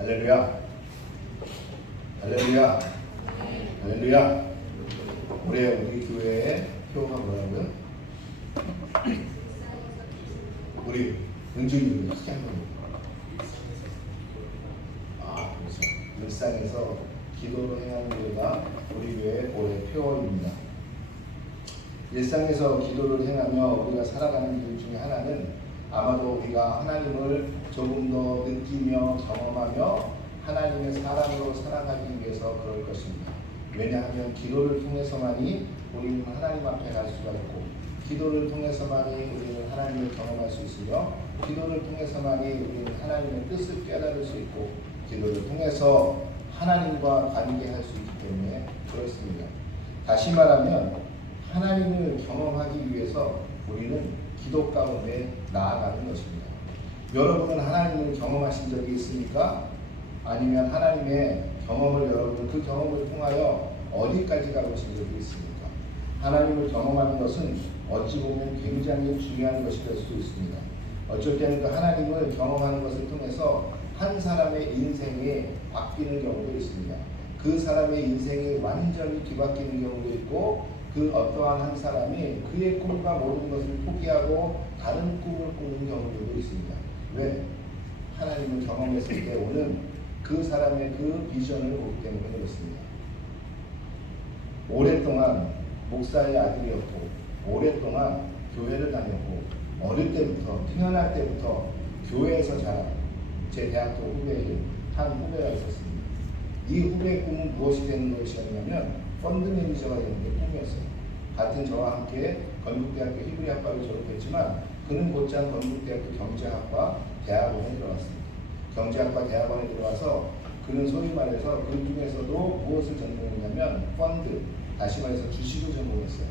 할렐루야. 할렐루야. 할렐루야. 올해 우리 교회의 표가 뭐라고요? 우리 은준이 크게 한번. 그렇죠. 일상에서 기도를 행하는 교회가 우리 교회의 올해 표입니다. 일상에서 기도를 행하며 우리가 살아가는 길 중에 하나는 아마도 우리가 하나님을 조금 더 느끼며 경험하며 하나님의 사람으로 살아가기 위해서 그럴 것입니다. 왜냐하면 기도를 통해서만이 우리는 하나님 앞에 갈 수가 있고, 기도를 통해서만이 우리는 하나님을 경험할 수 있으며, 기도를 통해서만이 우리는 하나님의 뜻을 깨달을 수 있고, 기도를 통해서 하나님과 관계할 수 있기 때문에 그렇습니다. 다시 말하면 하나님을 경험하기 위해서 우리는 기도 가운데 나아가는 것입니다. 여러분은 하나님을 경험하신 적이 있습니까? 아니면 하나님의 경험을 여러분 그 경험을 통하여 어디까지 가보신 적이 있습니까? 하나님을 경험하는 것은 어찌 보면 굉장히 중요한 것이 될 수도 있습니다. 어쩔 때는 그 하나님을 경험하는 것을 통해서 한 사람의 인생이 바뀌는 경우도 있습니다. 그 사람의 인생이 완전히 뒤바뀌는 경우도 있고, 그 어떠한 한 사람이 그의 꿈과 모든 것을 포기하고 다른 꿈을 꾸는 경우도 있습니다. 왜? 하나님을 경험했을 때 오는 그 사람의 그 비전을 보기 때문에 그렇습니다. 오랫동안 목사의 아들이었고, 오랫동안 교회를 다녔고, 어릴 때부터 태어날 때부터 교회에서 자란 제 대학교 후배인 한 후배가 있었습니다. 이 후배의 꿈은 무엇이 되는 것이었냐면 펀드 매니저가 되는 게 꿈이었어요. 같은 저와 함께 건국대학교 히브리학과를 졸업했지만 그는 곧장 건국대학교 경제학과 대학원에 들어갔습니다. 경제학과 대학원에 들어가서 그는 소위 말해서 그 중에서도 무엇을 전공했냐면 펀드, 다시 말해서 주식을 전공했어요.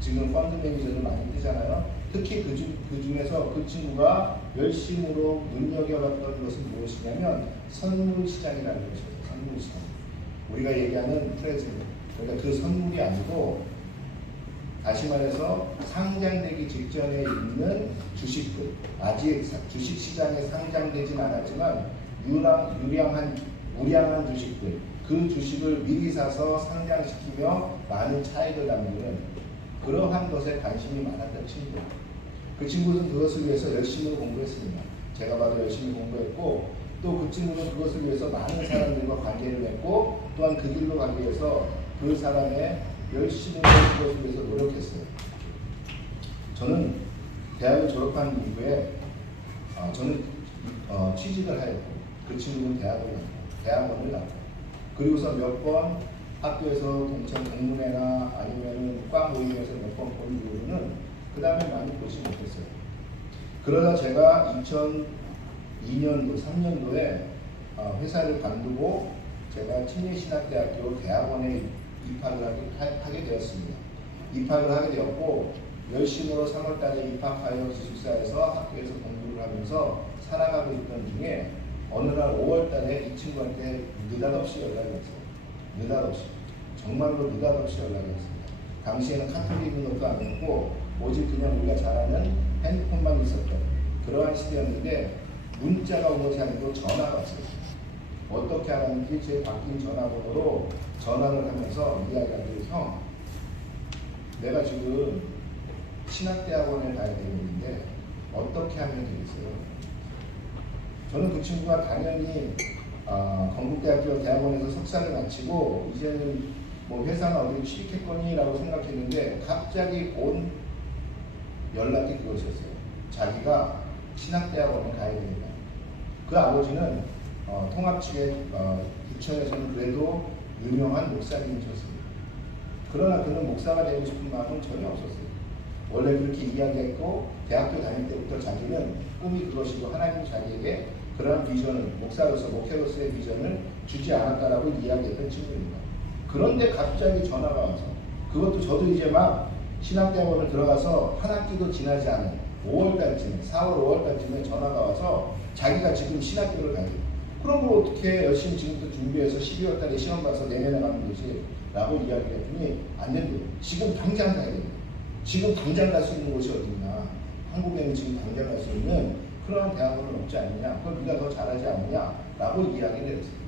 지금 펀드 매니저도 많이 뜨잖아요. 특히 그 중에서 그 친구가 열심으로 눈여겨봤던 것은 무엇이냐면 선물 시장이라는 것이었어요. 선물 시장. 우리가 얘기하는 프레젠트. 그러니까 그 선물이 아니고, 다시 말해서 상장되기 직전에 있는 주식들, 아직 주식시장에 상장되진 않았지만 우량한 주식들, 그 주식을 미리 사서 상장시키며 많은 차익을 남기는 그러한 것에 관심이 많았던 친구. 그 친구는 그것을 위해서 열심히 공부했습니다. 제가 봐도 열심히 공부했고, 또 그 친구는 그것을 위해서 많은 사람들과 관계를 맺고, 또한 그 길로 가기 위해서 그 사람의 열심히 그것을 위해서 노력했어요. 저는 대학을 졸업한 이후에 저는 취직을 하였고, 그 친구는 대학원을 갔고, 그리고서 몇 번 학교에서 동창 동문회나 아니면은 과 모임에서 몇 번 본 이후로는 그 다음에 많이 보지 못했어요. 그러다 제가 2002년도, 3년도에 회사를 관두고 제가 침례신학대학교 대학원에 입학을 하게 되었습니다. 입학을 하게 되었고, 열심으로 3월달에 입학하여 기숙사에서 학교에서 공부를 하면서 살아가고 있던 중에 어느 날 5월달에 이 친구한테 느닷없이 연락이 왔어요. 느닷없이. 정말로 느닷없이 연락이 왔습니다. 당시에는 카톡이 있는 것도 아니었고, 오직 그냥 우리가 잘 아는 핸드폰만 있었던 그러한 시대였는데, 문자가 온 것이 아니고 전화가 왔어요. 어떻게 하는지 제 바뀐 전화번호로 전화를 하면서 이야기하기를, 형, 내가 지금 신학대학원에 가야 되는데 어떻게 하면 되겠어요? 저는 그 친구가 당연히 건국대학교 대학원에서 석사를 마치고 이제는 뭐 회사나 어디 취직했거니라고 생각했는데, 갑자기 온 연락이 그것이었어요. 자기가 신학대학원에 가야 됩니다. 그 아버지는 통합 측의 부천에서는 그래도 유명한 목사님이셨습니다. 그러나 그는 목사가 되고 싶은 마음은 전혀 없었어요. 원래 그렇게 이야기했고, 대학교 다닐 때부터 자기는 꿈이 그것이고 하나님이 자기에게 그러한 비전을, 목사로서, 목회로서의 비전을 주지 않았다라고 이야기했던 친구입니다. 그런데 갑자기 전화가 와서, 그것도 저도 이제 막 신학대학원을 들어가서 한 학기도 지나지 않은 5월달쯤에, 4월, 5월달쯤에 전화가 와서 자기가 지금 신학교를 가야 돼요. 그럼 뭐 어떻게 열심히 지금부터 준비해서 12월달에 시험 봐서 내년에 가면 되지 라고 이야기했더니, 안 된대요. 지금 당장 가야 됩니다. 지금 당장 갈 수 있는 곳이 어딨나. 한국에는 지금 당장 갈 수 있는 그러한 대학원은 없지 않느냐. 그걸 네가 더 잘하지 않느냐. 라고 이야기를 했어요.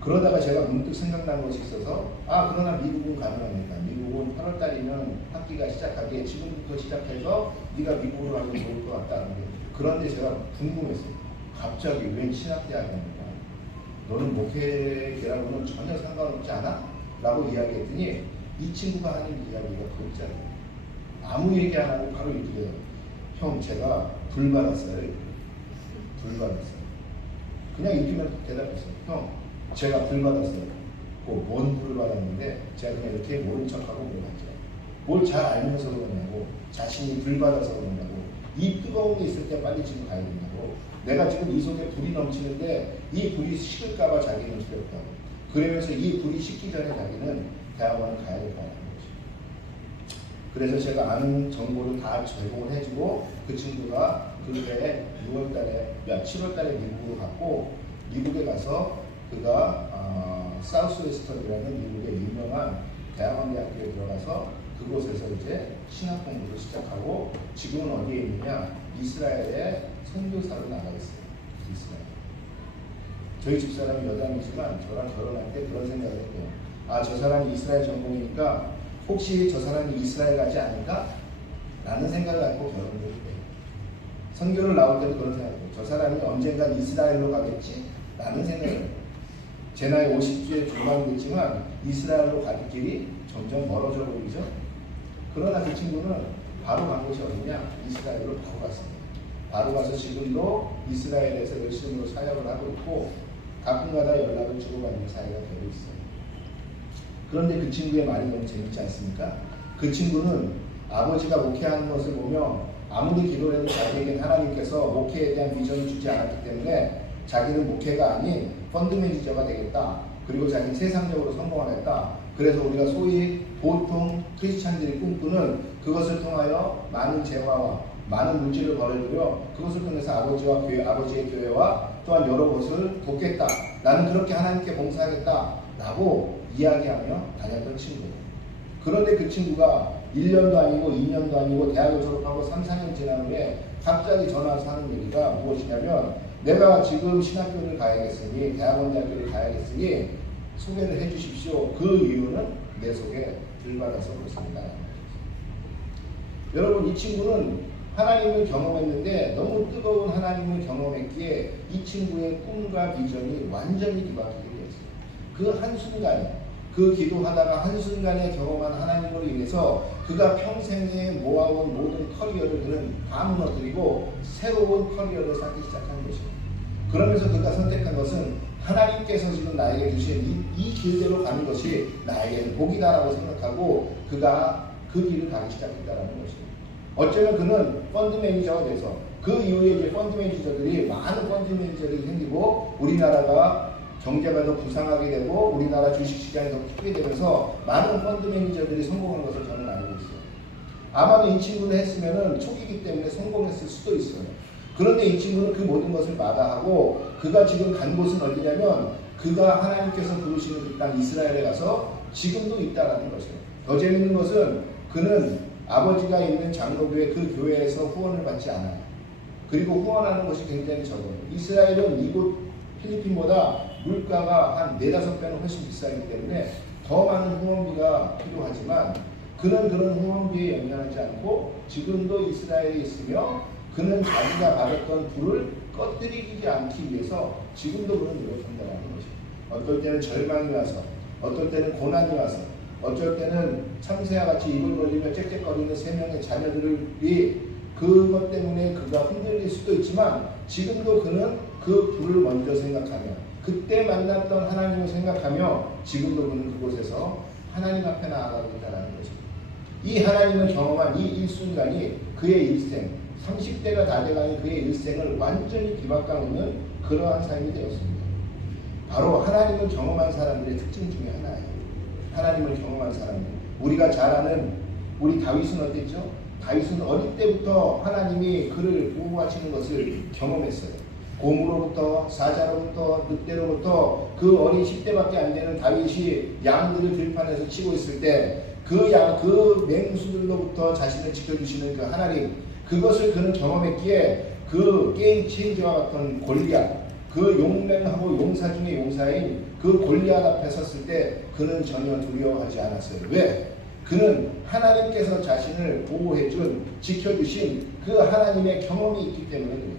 그러다가 제가 문득 생각난 것이 있어서 그러나 미국은 가능합니다. 미국은 8월 달이면 학기가 시작하기에 지금부터 시작해서 네가 미국으로 가면 좋을 것 같다는 게. 그런데 제가 궁금했어요. 갑자기 웬 신학대학입니까? 너는 목회계라고는 전혀 상관없지 않아? 라고 이야기했더니 이 친구가 하는 이야기가 그렇잖아요. 아무 얘기 안 하고 바로 이렇게 돼요. 형, 제가 불 받았어요. 불 받았어요. 그냥 이렇게만 대답했어요. 형, 제가 불 받았어요. 뭔 불을 받았는데 제가 그냥 이렇게 모른 척하고 물어봤죠. 뭘 잘 알면서 그러냐고. 자신이 불 받아서 그러냐고. 이 뜨거운 게 있을 때 빨리 지금 가야 된다고. 내가 지금 이 속에 불이 넘치는데 이 불이 식을까봐 자기는 두렵다고. 그러면서 이 불이 식기 전에 자기는 대학원을 가야 될 거라는 거죠. 그래서 제가 아는 정보를 다 제공을 해주고 그 친구가 그해 7월달에 미국으로 갔고 미국에 가서 그가 사우스웨스턴이라는 미국의 유명한 대학원 대학교에 들어가서 그곳에서 이제 신학 공부를 시작하고 지금은 어디에 있느냐? 이스라엘에 선교사로 나가 있어요. 이스라엘. 저희 집사람이 여자이지만 저랑 결혼할 때 그런 생각을 했대요. 저 사람이 이스라엘 전공이니까 혹시 저 사람이 이스라엘 가지 않을까? 라는 생각을 갖고 결혼을 했대요. 선교를 나올 때도 그런 생각을 했고 저 사람이 언젠간 이스라엘로 가겠지? 라는 생각을 했고 제 나이 50세 중반이 됐지만 이스라엘로 가는 길이 점점 멀어져 보이죠. 그러나 그 친구는 바로 간 곳이 어디냐? 이스라엘로 바로 갔습니다. 바로 가서 지금도 이스라엘에서 열심으로 사역을 하고 있고 가끔가다 연락을 주고받는 사이가 되고 있어요. 그런데 그 친구의 말이 너무 재밌지 않습니까? 그 친구는 아버지가 목회하는 것을 보며 아무리 기도를 해도 자기에겐 하나님께서 목회에 대한 비전을 주지 않았기 때문에 자기는 목회가 아닌 펀드 매니저가 되겠다. 그리고 자기는 세상적으로 성공하겠다. 그래서 우리가 소위 보통 크리스찬들이 꿈꾸는 그것을 통하여 많은 재화와 많은 물질을 벌어들여 그것을 통해서 아버지의 교회와 또한 여러 곳을 돕겠다. 나는 그렇게 하나님께 봉사하겠다. 라고 이야기하며 다녔던 친구예요. 그런데 그 친구가 1년도 아니고 2년도 아니고 대학을 졸업하고 3, 4년 지난 후에 갑자기 전화해서 하는 얘기가 무엇이냐면 내가 지금 신학교를 가야겠으니 대학원대학교를 가야겠으니 소개를 해 주십시오. 그 이유는 내 속에 들받아서 그렇습니다. 여러분 이 친구는 하나님을 경험했는데 너무 뜨거운 하나님을 경험했기에 이 친구의 꿈과 비전이 완전히 뒤바뀌게 되었어요. 그 한순간에 그 기도하다가 한순간에 경험한 하나님으로 인해서 그가 평생에 모아온 모든 커리어를 그는 다 무너뜨리고 새로운 커리어를 쌓기 시작한 것입니다. 그러면서 그가 선택한 것은 하나님께서 지금 나에게 주신 이 길대로 가는 것이 나에게는 복이다라고 생각하고 그가 그 길을 가기 시작했다는 것입니다. 어쩌면 그는 펀드 매니저가 돼서 그 이후에 이제 펀드 매니저들이 많은 펀드 매니저들이 생기고 우리나라가 경제가 더 부상하게 되고 우리나라 주식시장이 더 크게 되면서 많은 펀드 매니저들이 성공한 것을 저는 알고 있어요. 아마도 이 친구는 했으면 초기이기 때문에 성공했을 수도 있어요. 그런데 이 친구는 그 모든 것을 마다하고 그가 지금 간 곳은 어디냐면 그가 하나님께서 부르시는 그 땅 이스라엘에 가서 지금도 있다라는 것이에요. 더 재밌는 것은 그는 아버지가 있는 장로교회 그 교회에서 후원을 받지 않아요. 그리고 후원하는 것이 굉장히 적어요. 이스라엘은 이곳 필리핀보다 물가가 한 4-5배는 훨씬 비싸기 때문에 더 많은 후원비가 필요하지만 그는 그런 후원비에 연연하지 않고 지금도 이스라엘에 있으며 그는 자기가 받았던 불을 꺼뜨리지 않기 위해서 지금도 그런 노력한다는 것입니다. 어떨 때는 절망이 와서 어떨 때는 고난이 와서 어쩔 때는 참새와 같이 입을 벌리며 짹짹거리는 3명의 자녀들이 그것 때문에 그가 흔들릴 수도 있지만 지금도 그는 그 불을 먼저 생각하며 그때 만났던 하나님을 생각하며 지금도 그는 그곳에서 하나님 앞에 나아가고 있다는 것입니다. 이 하나님을 경험한 이 일순간이 그의 일생 30대가 다 돼가는 그의 일생을 완전히 뒤바꿔놓는 그러한 삶이 되었습니다. 바로 하나님을 경험한 사람들의 특징 중에 하나예요. 하나님을 경험한 사람들. 우리가 잘 아는 우리 다윗은 어땠죠? 다윗은 어릴 때부터 하나님이 그를 보호하시는 것을 경험했어요. 곰으로부터 사자로부터 늑대로부터 그 어린 10대밖에 안 되는 다윗이 양들을 들판에서 치고 있을 때 그 맹수들로부터 자신을 지켜주시는 그 하나님, 그것을 그는 경험했기에 그 게임 체인저와 같은 골리앗, 그 용맹하고 용사 중에 용사인 그 골리앗 앞에 섰을 때 그는 전혀 두려워하지 않았어요. 왜? 그는 하나님께서 자신을 보호해준, 지켜주신 그 하나님의 경험이 있기 때문에 그래요.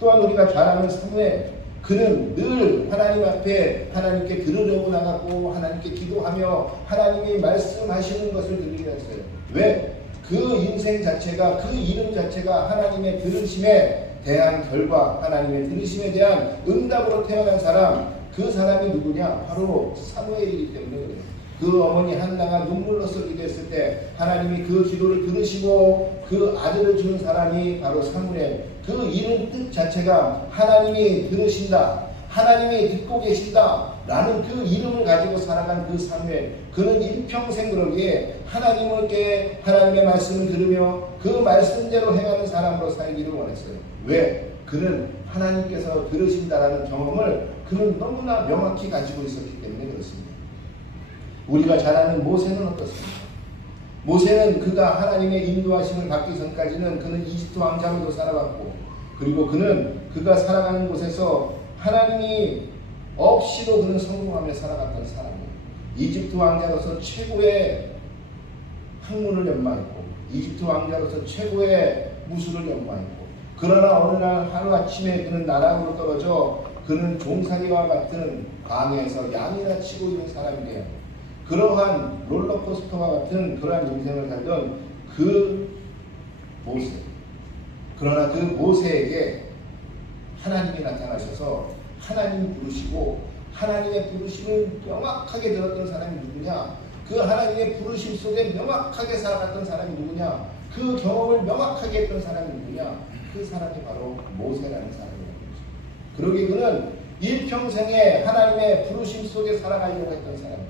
또한 우리가 잘 아는 사무엘, 그는 늘 하나님 앞에 하나님께 들으려고 나갔고 하나님께 기도하며 하나님이 말씀하시는 것을 들으려 했어요. 왜? 그 인생 자체가, 그 이름 자체가 하나님의 들으심에 대한 결과, 하나님의 들으심에 대한 응답으로 태어난 사람, 그 사람이 누구냐? 바로 사무엘이기 때문에 그래요. 그 어머니 한나가 눈물로써 기도했을 때 하나님이 그 기도를 들으시고 그 아들을 주는 사람이 바로 사무엘. 그 이름 뜻 자체가 하나님이 들으신다, 하나님이 듣고 계신다 라는 그 이름을 가지고 살아간 그 사무엘. 그는 일평생 그러기에 하나님께 하나님의 말씀을 들으며 그 말씀대로 행하는 사람으로 살기를 원했어요. 왜? 그는 하나님께서 들으신다라는 경험을 그는 너무나 명확히 가지고 있었기 때문에 그렇습니다. 우리가 잘 아는 모세는 어떻습니까? 모세는 그가 하나님의 인도하심을 받기 전까지는 그는 이집트 왕자로도 살아갔고, 그리고 그는 그가 살아가는 곳에서 하나님이 없이도 그는 성공하며 살아갔던 사람이에요. 이집트 왕자로서 최고의 학문을 연마했고, 이집트 왕자로서 최고의 무술을 연마했고, 그러나 어느 날 하루아침에 그는 나락으로 떨어져 그는 종살이와 같은 방에서 양이나 치고 있는 사람이 돼요. 그러한 롤러코스터와 같은 그러한 인생을 살던 그 모세. 그러나 그 모세에게 하나님이 나타나셔서 하나님이 부르시고 하나님의 부르심을 명확하게 들었던 사람이 누구냐? 그 하나님의 부르심 속에 명확하게 살아갔던 사람이 누구냐? 그 경험을 명확하게 했던 사람이 누구냐? 그 사람이 바로 모세라는 사람이라는 거죠. 그러기에 그는 일평생에 하나님의 부르심 속에 살아가려고 했던 사람이에요.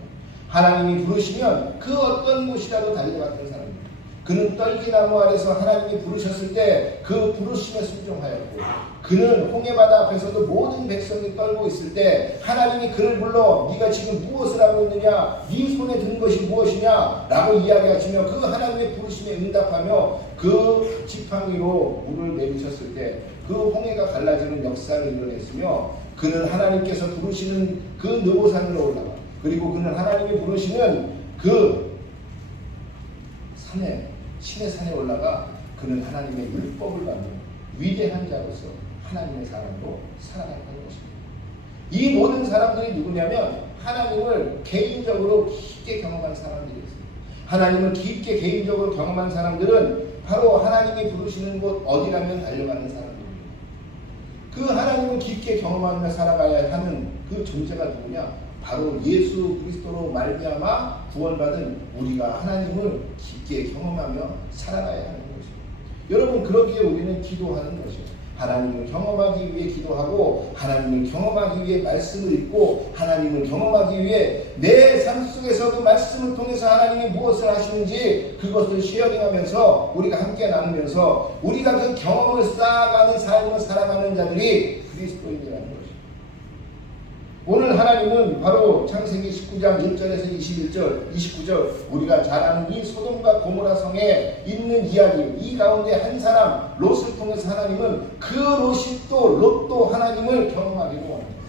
하나님이 부르시면 그 어떤 곳이라도 달려갔던 사람입니다. 그는 떨기나무 아래서 하나님이 부르셨을 때 그 부르심에 순종하였고, 그는 홍해바다 앞에서도 모든 백성이 떨고 있을 때 하나님이 그를 불러 네가 지금 무엇을 하고 있느냐, 네 손에 든 것이 무엇이냐 라고 이야기하시며 그 하나님의 부르심에 응답하며 그 지팡이로 물을 내리셨을 때 그 홍해가 갈라지는 역사를 이뤄냈으며, 그는 하나님께서 부르시는 그 느보산으로 올라가, 그리고 그는 하나님이 부르시는 그 산에, 신의 산에 올라가 그는 하나님의 율법을 받는 위대한 자로서 하나님의 사람으로 살아갔다는 것입니다. 이 모든 사람들이 누구냐면 하나님을 개인적으로 깊게 경험한 사람들이었습니다. 하나님을 깊게 개인적으로 경험한 사람들은 바로 하나님이 부르시는 곳 어디라면 달려가는 사람들입니다. 그 하나님을 깊게 경험하며 살아가야 하는 그 존재가 누구냐? 바로 예수 그리스도로 말미암아 구원받은 우리가 하나님을 깊게 경험하며 살아가야 하는 것입니다. 여러분, 그러기에 우리는 기도하는 것이에요. 하나님을 경험하기 위해 기도하고, 하나님을 경험하기 위해 말씀을 읽고, 하나님을 경험하기 위해 내 삶 속에서 그 말씀을 통해서 하나님이 무엇을 하시는지 그것을 쉐어링하면서 우리가 함께 나누면서 우리가 그 경험을 쌓아가는 삶을 살아가는 자들이 그리스도인이라는 것입니다. 오늘 하나님은 바로 창세기 19장 1절에서 21절, 29절 우리가 잘 아는 이 소돔과 고모라 성에 있는 이야기, 이 가운데 한 사람 롯을 통해서 하나님은 그 롯이 또 롯도 하나님을 경험하기로 원합니다.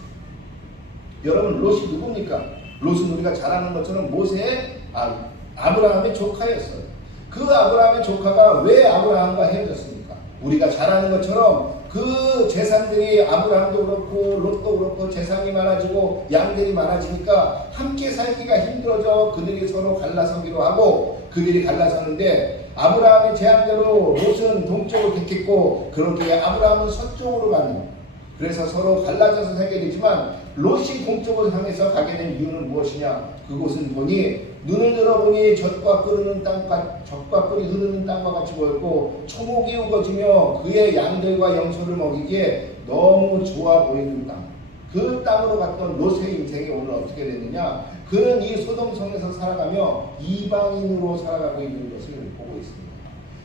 여러분, 롯이 누굽니까? 롯은 우리가 잘 아는 것처럼 아브라함의 조카였어요. 그 아브라함의 조카가 왜 아브라함과 헤어졌습니까? 우리가 잘 아는 것처럼 그 재산들이 아브라함도 그렇고 롯도 그렇고 재산이 많아지고 양들이 많아지니까 함께 살기가 힘들어져 그들이 서로 갈라서기로 하고, 그들이 갈라서는데 아브라함의 제안대로 롯은 동쪽을 택했고 그렇게 아브라함은 서쪽으로 가는, 그래서 서로 갈라져서 살게 되지만 롯이 동쪽을 향해서 가게 된 이유는 무엇이냐? 그곳은 보니 눈을 들어보니 젖과 꿀이 흐르는 땅과 같이 보였고 초목이 우거지며 그의 양들과 영소를 먹이기에 너무 좋아 보이는 땅. 그 땅으로 갔던 롯의 인생이 오늘 어떻게 됐느냐? 그는 이 소돔성에서 살아가며 이방인으로 살아가고 있는 것을 보고 있습니다.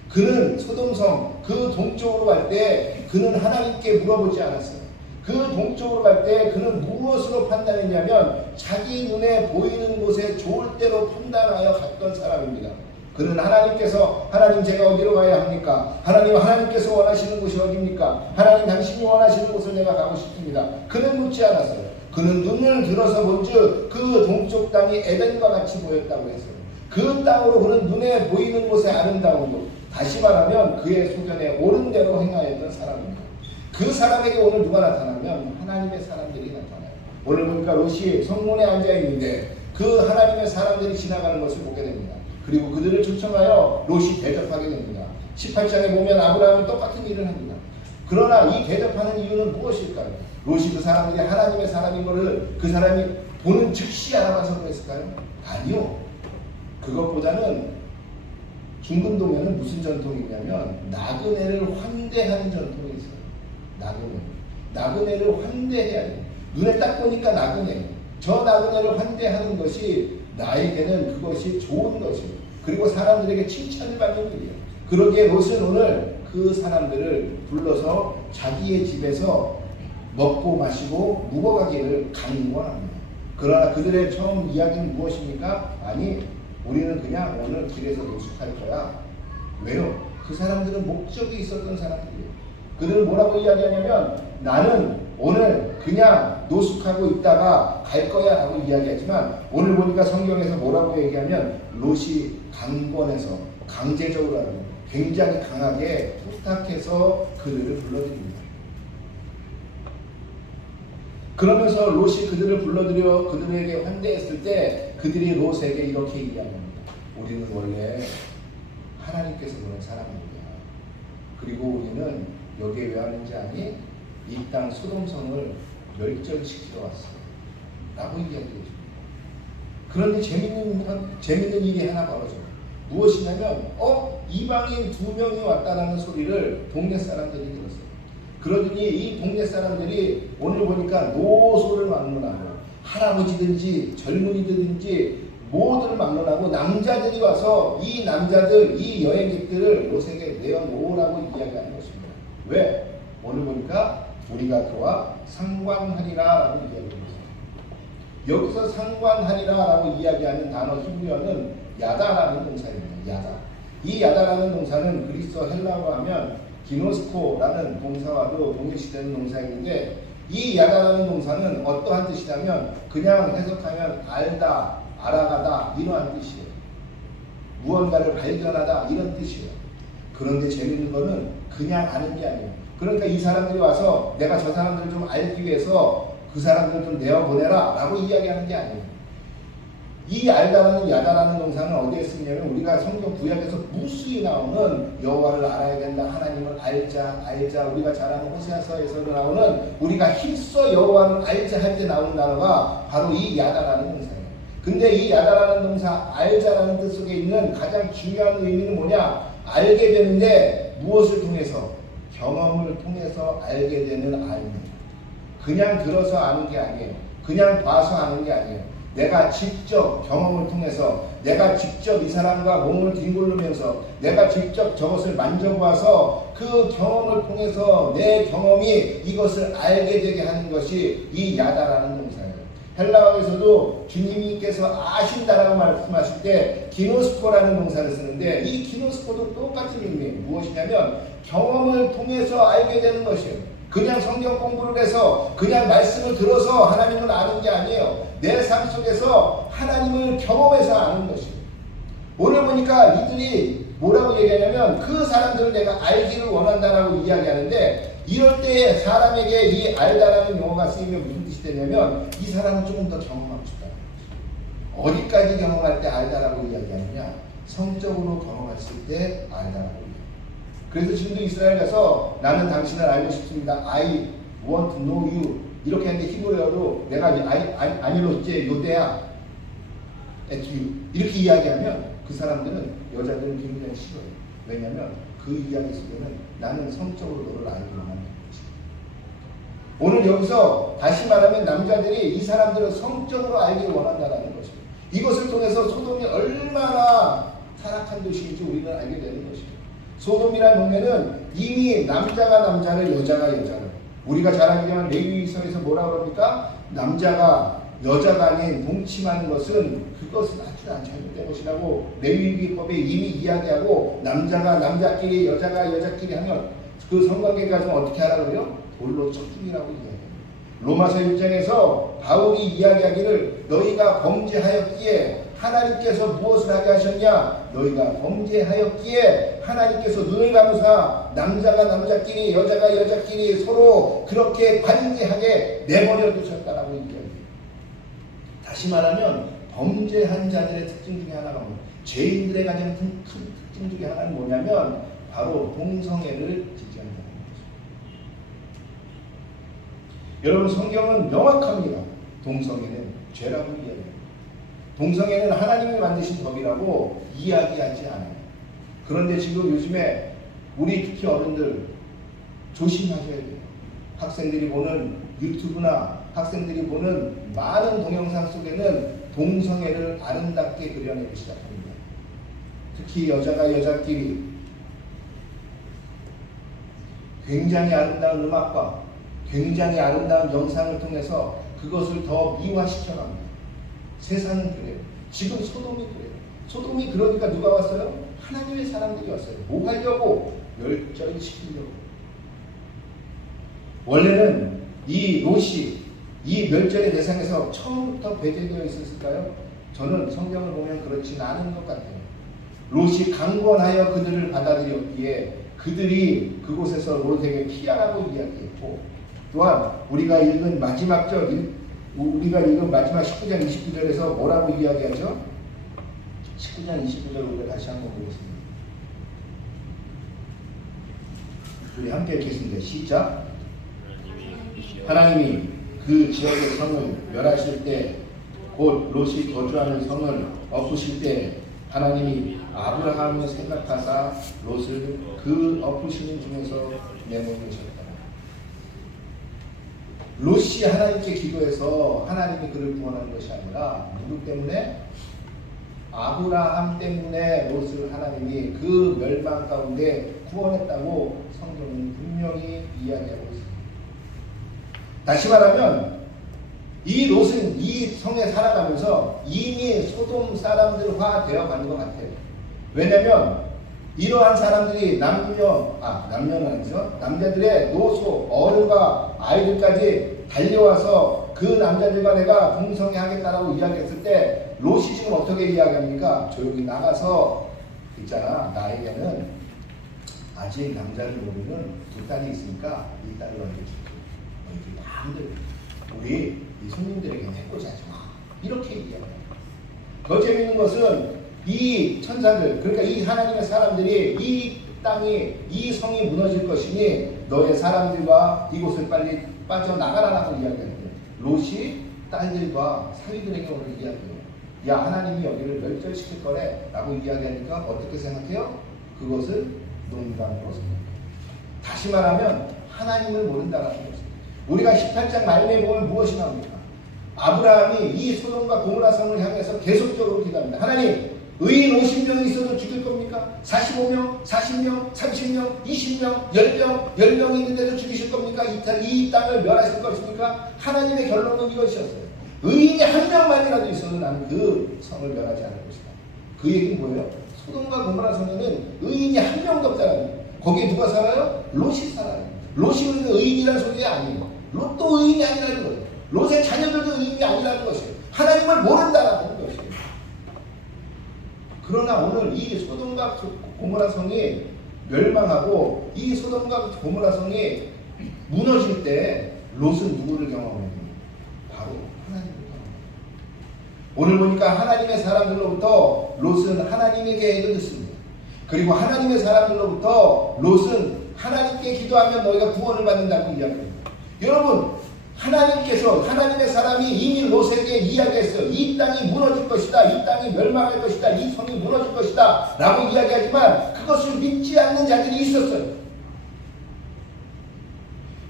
그는 소돔성 그 동쪽으로 갈 때 그는 하나님께 물어보지 않았어요. 그 동쪽으로 갈 때 그는 무엇으로 판단했냐면 자기 눈에 보이는 곳에 좋을 대로 판단하여 갔던 사람입니다. 그는 하나님께서 하나님 제가 어디로 가야 합니까? 하나님께서 원하시는 곳이 어디입니까? 하나님 당신이 원하시는 곳을 내가 가고 싶습니다. 그는 묻지 않았어요. 그는 눈을 들어서 본즉 그 동쪽 땅이 에덴과 같이 보였다고 했어요. 그 땅으로 그는 눈에 보이는 곳의 아름다움도 다시 말하면 그의 소견에 옳은 대로 행하였던 사람입니다. 그 사람에게 오늘 누가 나타나면 하나님의 사람들이 나타나요. 오늘 보니까 롯이 성문에 앉아 있는데 그 하나님의 사람들이 지나가는 것을 보게 됩니다. 그리고 그들을 초청하여 롯이 대접하게 됩니다. 18장에 보면 아브라함은 똑같은 일을 합니다. 그러나 이 대접하는 이유는 무엇일까요? 롯이 그 사람들이 하나님의 사람인 것을 그 사람이 보는 즉시 알아봐서 그랬을까요? 아니요. 그것보다는 중근동에는 무슨 전통이 있냐면 나그네를 환대하는 전통이 있어요. 나그네를 환대해야 돼요. 눈에 딱 보니까 나그네. 저 나그네를 환대하는 것이 나에게는 그것이 좋은 것이에요. 그리고 사람들에게 칭찬을 받는 일이에요. 그러기에 롯은 오늘 그 사람들을 불러서 자기의 집에서 먹고 마시고 묵어가기를 강권합니다. 그러나 그들의 처음 이야기는 무엇입니까? 아니, 우리는 그냥 오늘 길에서 노숙할 거야. 왜요? 그 사람들은 목적이 있었던 사람들이에요. 그들은 뭐라고 이야기하냐면 나는 오늘 그냥 노숙하고 있다가 갈 거야 라고 이야기하지만 오늘 보니까 성경에서 뭐라고 얘기하면 롯이 강권해서 강제적으로 하는 굉장히 강하게 부탁해서 그들을 불러들입니다. 그러면서 롯이 그들을 불러들여 그들에게 환대했을 때 그들이 롯에게 이렇게 이야기합니다. 우리는 원래 하나님께서 보낸 사람입니다. 그리고 우리는 여기에 왜 왔는지 아니? 이 땅 소돔성을 멸절시키러 왔어 라고 이야기해 줍니다. 그런데 재밌는 일이 하나 벌어져요. 무엇이냐면 이방인 2명이 왔다라는 소리를 동네 사람들이 들었어요. 그러더니 이 동네 사람들이 오늘 보니까 노소를 막론하고 할아버지든지 젊은이들든지 모두를 막론하고 남자들이 와서 이 남자들, 이 여행객들을 롯에게 내어놓으라고 이야기하는 것입니다. 왜? 오늘 보니까 우리가 그와 상관하리라 라고 이야기합니다. 여기서 상관하리라 라고 이야기하는 단어 히브리어는 야다라는 동사입니다. 야다. 이 야다라는 동사는 그리스어 헬라어로 하면 기노스코라는 동사와도 동일시되는 동사인데 이 야다라는 동사는 어떠한 뜻이냐면 그냥 해석하면 알다, 알아가다 이러한 뜻이에요. 무언가를 발견하다 이런 뜻이에요. 그런데 재밌는 거는 그냥 아는 게 아니에요. 그러니까 이 사람들이 와서 내가 저 사람들을 좀 알기 위해서 그 사람들 좀 내어보내라 라고 이야기하는 게 아니에요. 이 알다라는 야다라는 동사는 어디에 쓰냐면 우리가 성경 구약에서 무수히 나오는 여호와를 알아야 된다, 하나님을 알자 우리가 잘 아는 호세아서에서 나오는 우리가 힘써 여호와를 알자 할 때 나오는 단어가 바로 이 야다라는 동사예요. 근데 이 야다라는 동사 알자라는 뜻 속에 있는 가장 중요한 의미는 뭐냐? 알게 되는데 무엇을 통해서? 경험을 통해서 알게 되는 알입니다. 그냥 들어서 아는 게 아니에요. 그냥 봐서 아는 게 아니에요. 내가 직접 경험을 통해서 내가 직접 이 사람과 몸을 뒹굴르면서 내가 직접 저것을 만져봐서 그 경험을 통해서 내 경험이 이것을 알게 되게 하는 것이 이 야다라는 동사예요. 헬라어에서도 주님께서 아신다라고 말씀하실 때 기노스코라는 동사를 쓰는데 이 기노스코도 똑같은 의미예요. 무엇이냐면 경험을 통해서 알게 되는 것이에요. 그냥 성경 공부를 해서 그냥 말씀을 들어서 하나님을 아는 게 아니에요. 내 삶 속에서 하나님을 경험해서 아는 것이에요. 오늘 보니까 이들이 뭐라고 얘기하냐면 그 사람들을 내가 알기를 원한다라고 이야기하는데 이럴 때 사람에게 이 알다라는 용어가 쓰이면 무슨 뜻이 되냐면 이 사람은 조금 더 경험하고 싶다. 어디까지 경험할 때 알다라고 이야기하느냐? 성적으로 경험했을 때 알다라고 이야기해요. 그래서 지금도 이스라엘 가서 나는 당신을 알고 싶습니다. I want to know you. 이렇게 하는데 히브리어로 내가 아니로 이제 요대야 at you. 이렇게 이야기하면 그 사람들은 여자들은 굉장히 싫어요. 왜냐하면 그 이야기 속에는 나는 성적으로 너를 알기 원한다는 거지. 오늘 여기서 다시 말하면 남자들이 이 사람들을 성적으로 알기를 원한다는 것입니다. 이것을 통해서 소돔이 얼마나 타락한 도시인지 우리는 알게 되는 것입니다. 소돔이라는 동네는 이미 남자가 남자를 여자가 여자를 우리가 잘 알게 되면 레위기서에서 뭐라고 합니까? 남자가 여자가 아닌 동침하는 것은 그것은 아주 안 잘못된 것이라고 레위기법에 이미 이야기하고 남자가 남자끼리 여자가 여자끼리 하면 그 성관계가 좀 어떻게 하라고 그래요? 돌로 쳐 죽이라고 이야기해요. 로마서 1장에서 바울이 이야기하기를 너희가 범죄하였기에 하나님께서 무엇을 하게 하셨냐? 너희가 범죄하였기에 하나님께서 눈을 감으사 남자가 남자끼리 여자가 여자끼리 서로 그렇게 관계하게 내버려 두셨다라고 얘기해요. 다시 말하면 범죄한 자들의 특징 중에 하나가 뭐냐? 죄인들의 가장 큰 특징 중에 하나는 뭐냐면 바로 동성애를 지지한다는 거죠. 여러분 성경은 명확합니다. 동성애는 죄라고 이야기합니다. 동성애는 하나님이 만드신 법이라고 이야기하지 않아요. 그런데 지금 요즘에 우리 특히 어른들 조심하셔야 돼요. 학생들이 보는 유튜브나 학생들이 보는 많은 동영상 속에는 동성애를 아름답게 그려내기 시작합니다. 특히 여자가 여자끼리 굉장히 아름다운 음악과 굉장히 아름다운 영상을 통해서 그것을 더 미화시켜 갑니다. 세상은 그래요. 지금 소돔이 그래요. 소돔이 그러니까 누가 왔어요? 하나님의 사람들이 왔어요. 뭐 하려고? 멸절시키려고. 원래는 이 롯이 이 멸절의 대상에서 처음부터 배제되어 있었을까요? 저는 성경을 보면 그렇진 않은 것 같아요. 롯이 강권하여 그들을 받아들였기에 그들이 그곳에서 롯에게 피하라고 이야기했고, 또한 우리가 읽은 마지막 19장 29절에서 뭐라고 이야기하죠? 19장 29절 우리가 다시 한번 보겠습니다. 우리 함께 읽겠습니다. 시작. 하나님이 그 지역의 성을 멸하실 때, 곧 롯이 거주하는 성을 엎으실 때 하나님이 아브라함을 생각하사 롯을 그 엎으시는 중에서 내보내셨다. 롯이 하나님께 기도해서 하나님이 그를 구원하는 것이 아니라 누구 때문에? 아브라함 때문에 롯을 하나님이 그 멸망 가운데 구원했다고 성경은 분명히 이야기하고 있습니다. 다시 말하면 이 롯은 이 성에 살아가면서 이미 소돔 사람들화 되어 가는 것 같아요. 왜냐하면 이러한 사람들이 남녀는 아니죠. 남자들의 노소, 어른과 아이들까지 달려와서 그 남자들과 내가 동성애 하겠다라고 이야기했을 때 롯이 지금 어떻게 이야기합니까? 조용히 나가서 있잖아. 나에게는 아직 남자를 모르는 두 딸이 있으니까 이 딸을 너희들 줄게. 너희들 마음대로 우리 이 손님들에게 내보지 하지 마. 이렇게 이야기합니다. 더 재밌는 것은 이 천사들, 그러니까 이 하나님의 사람들이 이 땅이, 이 성이 무너질 것이니 너의 사람들과 이곳을 빨리 빠져나가라라고 이야기하는데 롯이 딸들과 사위들에게 오늘 이야기해요. 야, 하나님이 여기를 멸절시킬 거래 라고 이야기하니까 어떻게 생각해요? 그것을 농담으로 생각해요. 다시 말하면 하나님을 모른다라는 것입니다. 우리가 18장 말미에 보면 무엇이 나옵니까? 아브라함이 이 소돔과 고모라 성을 향해서 계속적으로 기도합니다. 하나님, 의인 50명이 있어도 죽일 겁니까? 45명, 40명, 30명, 20명, 10명이 있는데도 죽이실 겁니까? 이 땅을 멸하실 것입니까? 하나님의 결론은 이것이었어요. 의인이 한 명만이라도 있어도 나는 그 성을 멸하지 않을 것이다. 그 얘기는 뭐예요? 소돔과 고모라 성에는 의인이 한 명도 없다는 거예요. 거기에 누가 살아요? 롯이 살아요. 롯이 의인이라는 소리가 아니에요. 롯도 의인이 아니라는 거예요. 롯의 자녀들도 의인이 아니라는 것이에요. 하나님을 모른다라는 것이에요. 그러나 오늘 이 소돔과 고모라 성이 멸망하고 이 소돔과 고모라 성이 무너질 때 롯은 누구를 경험합니까? 바로 하나님을 경험합니다. 오늘 보니까 하나님의 사람들로부터 롯은 하나님의 계획을 듣습니다. 그리고 하나님의 사람들로부터 롯은 하나님께 기도하면 너희가 구원을 받는다고 이야기합니다. 여러분, 하나님께서, 하나님의 사람이 이미 롯에게 이야기했어요. 이 땅이 무너질 것이다. 이 땅이 멸망할 것이다. 이 성이 무너질 것이다. 라고 이야기하지만 그것을 믿지 않는 자들이 있었어요.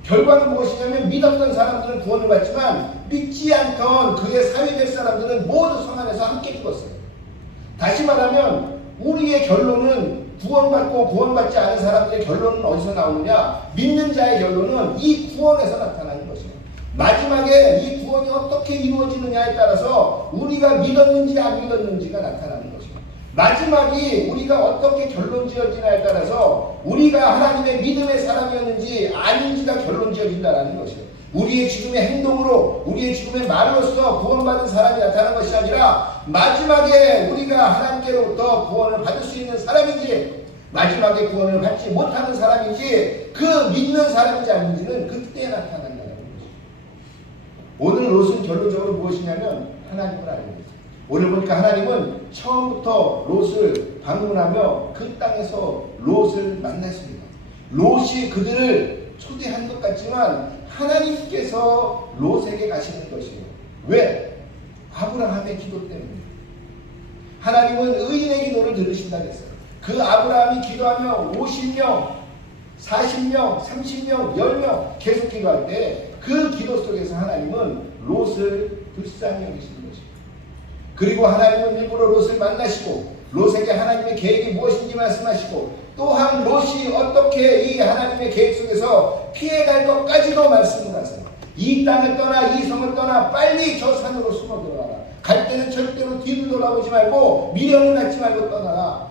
결과는 무엇이냐면 믿었던 사람들은 구원을 받지만 믿지 않던 그의 사회될 사람들은 모두 성 안에서 함께 죽었어요. 다시 말하면 우리의 결론은 구원받고 구원받지 않은 사람들의 결론은 어디서 나오느냐? 믿는 자의 결론은 이 구원에서 나타나는 것이에요. 마지막에 이 구원이 어떻게 이루어지느냐에 따라서 우리가 믿었는지 안 믿었는지가 나타나는 것입니다. 마지막이 우리가 어떻게 결론 지어지냐에 따라서 우리가 하나님의 믿음의 사람이었는지 아닌지가 결론 지어진다는 것이에요. 우리의 지금의 행동으로, 우리의 지금의 말로써 구원받은 사람이 나타나는 것이 아니라 마지막에 우리가 하나님께로부터 구원을 받을 수 있는 사람인지, 마지막에 구원을 받지 못하는 사람인지, 그 믿는 사람인지 아닌지는 그때 나타난다는 것입니다. 오늘 롯은 결론적으로 무엇이냐면 하나님을 알게 됐어요. 오늘 보니까 하나님은 처음부터 롯을 방문하며 그 땅에서 롯을 만났습니다. 롯이 그들을 초대한 것 같지만 하나님께서 롯에게 가시는 것이에요. 왜? 아브라함의 기도 때문에. 하나님은 의인의 기도를 들으신다 그랬어요. 그 아브라함이 기도하며 50명, 40명, 30명, 10명 계속 기도할 때 그 기도 속에서 하나님은 롯을 불쌍히 여기시는 것입니다. 그리고 하나님은 일부러 롯을 만나시고 롯에게 하나님의 계획이 무엇인지 말씀하시고, 또한 롯이 어떻게 이 하나님의 계획 속에서 피해갈 것까지도 말씀을 하세요. 이 땅을 떠나, 이 성을 떠나 빨리 저 산으로 숨어 들어가라. 갈 때는 절대로 뒤를 돌아보지 말고 미련을 갖지 말고 떠나라.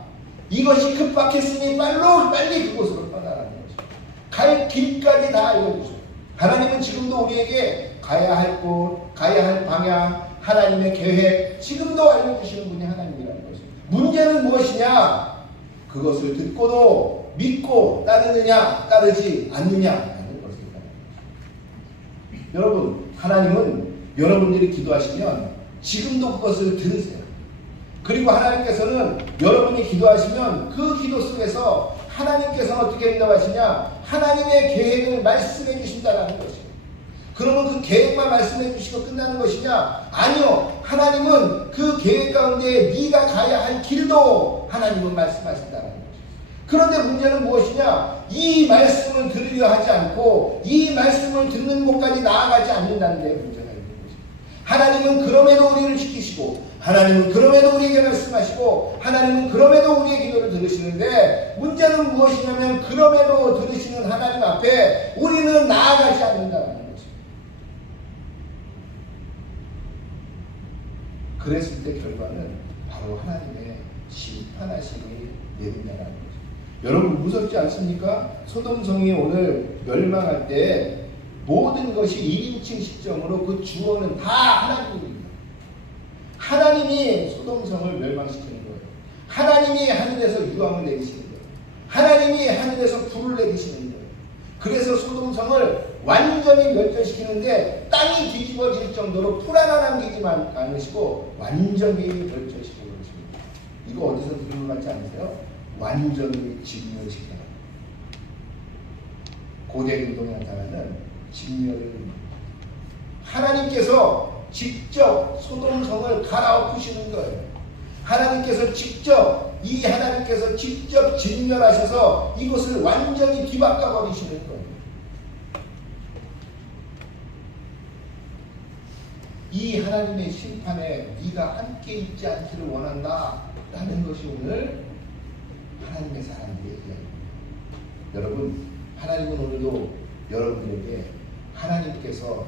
이것이 급박했으니 빨리 그곳으로 떠나라는 것입니다. 갈 길까지 다 알려주셔요. 하나님은 지금도 우리에게 가야 할 곳, 가야 할 방향, 하나님의 계획 지금도 알려주시는 분이 하나님이라는 것입니다. 문제는 무엇이냐? 그것을 듣고도 믿고 따르느냐 따르지 않느냐라는 것입니다. 여러분, 하나님은 여러분들이 기도하시면 지금도 그것을 들으세요. 그리고 하나님께서는 여러분이 기도하시면 그 기도 속에서 하나님께서는 어떻게 응답하시냐? 하나님의 계획을 말씀해 주신다는 것이에요. 그러면 그 계획만 말씀해 주시고 끝나는 것이냐? 아니요. 하나님은 그 계획 가운데 네가 가야 할 길도 하나님은 말씀하신다는 것이에요. 그런데 문제는 무엇이냐? 이 말씀을 들으려 하지 않고 이 말씀을 듣는 곳까지 나아가지 않는다는 데 문제가 있는 것입니다. 하나님은 그럼에도 우리를 지키시고, 하나님은 그럼에도 우리에게 말씀하시고, 하나님은 그럼에도 우리의 기도를 들으시는데, 문제는 무엇이냐면 그럼에도 들으시는 하나님 앞에 우리는 나아가지 않는다는 것입니다. 그랬을 때 결과는 바로 하나님의 심판하심이 내린다는 것입니다. 여러분 무섭지 않습니까? 소돔성이 오늘 멸망할 때 모든 것이 1인칭 시점으로 그 주어는 다 하나님입니다. 하나님이 소돔성을 멸망시키는 거예요. 하나님이 하늘에서 유황을 내리시는 거예요. 하나님이 하늘에서 불을 내리시는 거예요. 그래서 소돔성을 완전히 멸절시키는데 땅이 뒤집어질 정도로 풀 하나 남기지만 않으시고 완전히 멸절시키고 그러십니다. 이거 어디서 들은 것 같지 않으세요? 완전히 진멸시키다. 고대 운동에 나타나는 진멸을 하나님께서 직접 소돔성을 갈아엎으시는 거예요. 하나님께서 직접 진멸하셔서 이곳을 완전히 뒤바꿔 버리시는 거예요. 이 하나님의 심판에 네가 함께 있지 않기를 원한다 라는 것이 오늘 하나님의 사람들의 이야기입니다. 여러분, 하나님은 오늘도 여러분들에게 하나님께서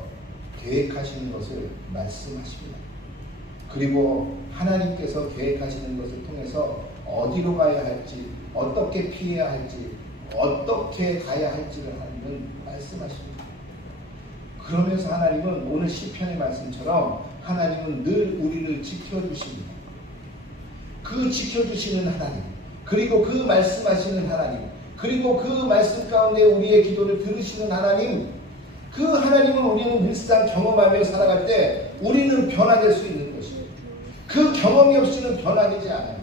계획하시는 것을 말씀하십니다. 그리고 하나님께서 계획하시는 것을 통해서 어디로 가야 할지, 어떻게 피해야 할지, 어떻게 가야 할지를 하나님은 말씀하십니다. 그러면서 하나님은 오늘 시편의 말씀처럼 하나님은 늘 우리를 지켜주십니다. 그 지켜주시는 하나님, 그리고 그 말씀하시는 하나님, 그리고 그 말씀 가운데 우리의 기도를 들으시는 하나님, 그 하나님은 우리는 늘상 경험하며 살아갈 때 우리는 변화될 수 있는 것이에요. 그 경험이 없이는 변화되지 않아요.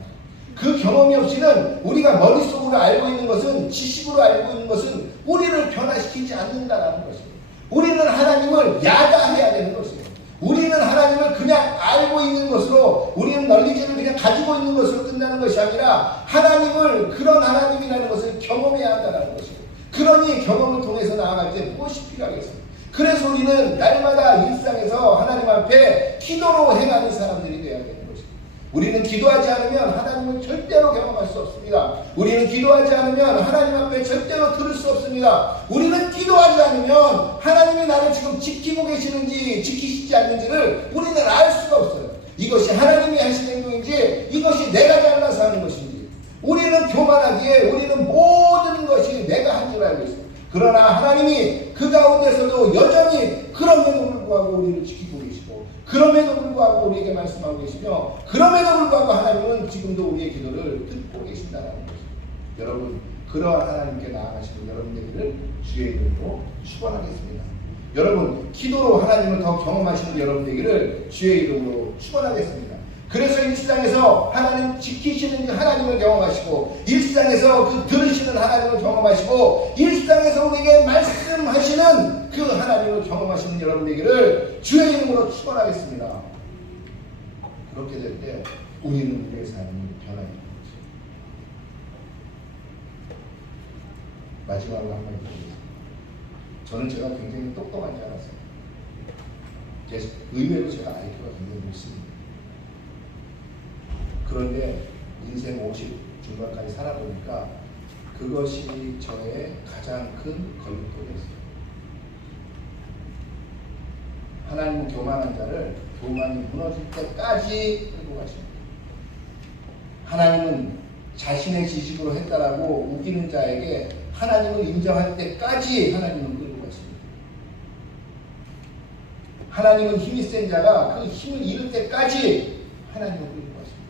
그 경험이 없이는 우리가 머릿속으로 알고 있는 것은, 지식으로 알고 있는 것은 우리를 변화시키지 않는다는 것이에요. 우리는 하나님을 야자해야 되는 것이에요. 우리는 하나님을 그냥 알고 있는 것으로, 우리는 널리지를 그냥 가지고 있는 것으로 끝나는 것이 아니라 하나님을, 그런 하나님이라는 것을 경험해야 한다는 것이에요. 그러니 경험을 통해서 나아갈 때 무엇이 필요하겠습니까? 그래서 우리는 날마다 일상에서 하나님 앞에 기도로 행하는 사람들이 되어야 되는 것입니다. 우리는 기도하지 않으면 하나님을 절대로 경험할 수 없습니다. 우리는 기도하지 않으면 하나님 앞에 절대로 들을 수 없습니다. 우리는 기도하지 않으면 하나님이 나를 지금 지키고 계시는지 지키시지 않는지를 우리는 알 수가 없어요. 이것이 하나님이 하신 행동인지 이것이 내가 잘나서 하는 것인지. 우리는 교만하기에 우리는 모든 것이 내가 한 줄 알고 있어요. 그러나 하나님이 그 가운데서도 여전히 그럼에도 불구하고 우리를 지키고 계시고 그럼에도 불구하고 우리에게 말씀하고 계시며 그럼에도 불구하고 하나님은 지금도 우리의 기도를 듣고 계신다는 것입니다. 여러분 그러한 하나님께 나아가시는 여러분 되기를 주의 이름으로 축원하겠습니다. 여러분 기도로 하나님을 더 경험하시는 여러분 되기를 주의 이름으로 축원하겠습니다. 그래서 일상에서 하나님 지키시는 그 하나님을 경험하시고 일상에서 그 들으시는 하나님을 경험하시고 일상에서 우리에게 말씀하시는 그 하나님을 경험하시는 여러분 되기를 주의 이름으로 축원하겠습니다. 그렇게 될 때 우리는 우리의 삶이 변화되는 거죠. 마지막으로 한 마디 드리겠습니다. 저는 제가 굉장히 똑똑한 줄 알았어요. 의외로 제가 IQ가 굉장히 높습니다. 그런데 인생 50 중반까지 살아보니까 그것이 저의 가장 큰 걸림돌이었어요. 하나님은 교만한 자를 교만이 무너질 때까지 끌고 가십니다. 하나님은 자신의 지식으로 했다라고 우기는 자에게 하나님을 인정할 때까지 하나님은 끌고 가십니다. 하나님은 힘이 센 자가 그 힘을 잃을 때까지 하나님을 끌고 가십니다.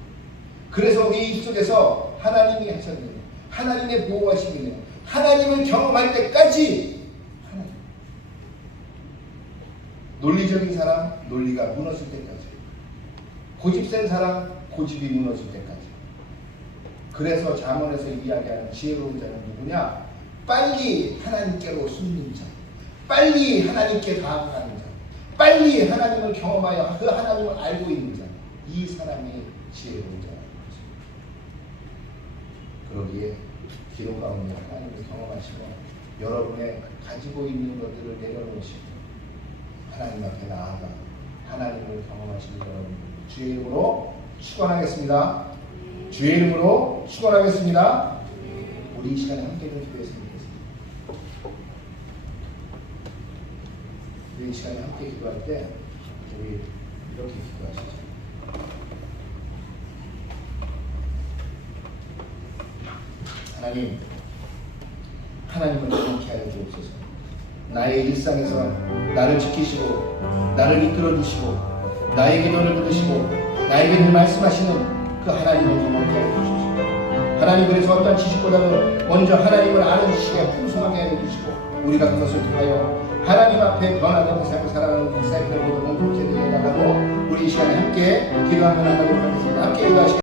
그래서 우리 입속에서 하나님이 하셨네요. 하나님의 보호하심이네요. 하나님을 경험할 때까지 하나님. 논리적인 사람, 논리가 무너질 때까지. 고집센 사람, 고집이 무너질 때까지. 그래서 잠언에서 이야기하는 지혜로운 자는 누구냐? 빨리 하나님께로 숨는 자. 빨리 하나님께 다가가는 자. 빨리 하나님을 경험하여 그 하나님을 알고 있는 자. 이 사람이 지혜로운 자. 그러기에 기도 가운데 하나님을 경험하시고 여러분의 가지고 있는 것들을 내려놓으시고 하나님 앞에 나아가 하나님을 경험하시는 여러분 주의 이름으로 축원하겠습니다. 주의 이름으로 축원하겠습니다. 우리 이 시간에 함께 기도했으면 좋겠습니다. 우리 이 시간에 함께 기도할 때 우리 이렇게 기도하시죠. 하나님, 하나님을 경험케 하여 주옵소서. 나의 일상에서 나를 지키시고 나를 이끌어 주시고 나의 기도를 들으시고 나에게 늘 말씀하시는 그 하나님을 경험케 하여 주십시오. 하나님 그래서 어떤 지식보다는 먼저 하나님을 아는 지식에 풍성하게 하여 주시고 우리가 그것을 통하여 하나님 앞에 변화되는 삶을 살아가는 인생들 모두 공동체되게 해달라고 우리 이 시간에 함께 기도하며 나가도록 하겠습니다. 함께 기도하시겠습니다.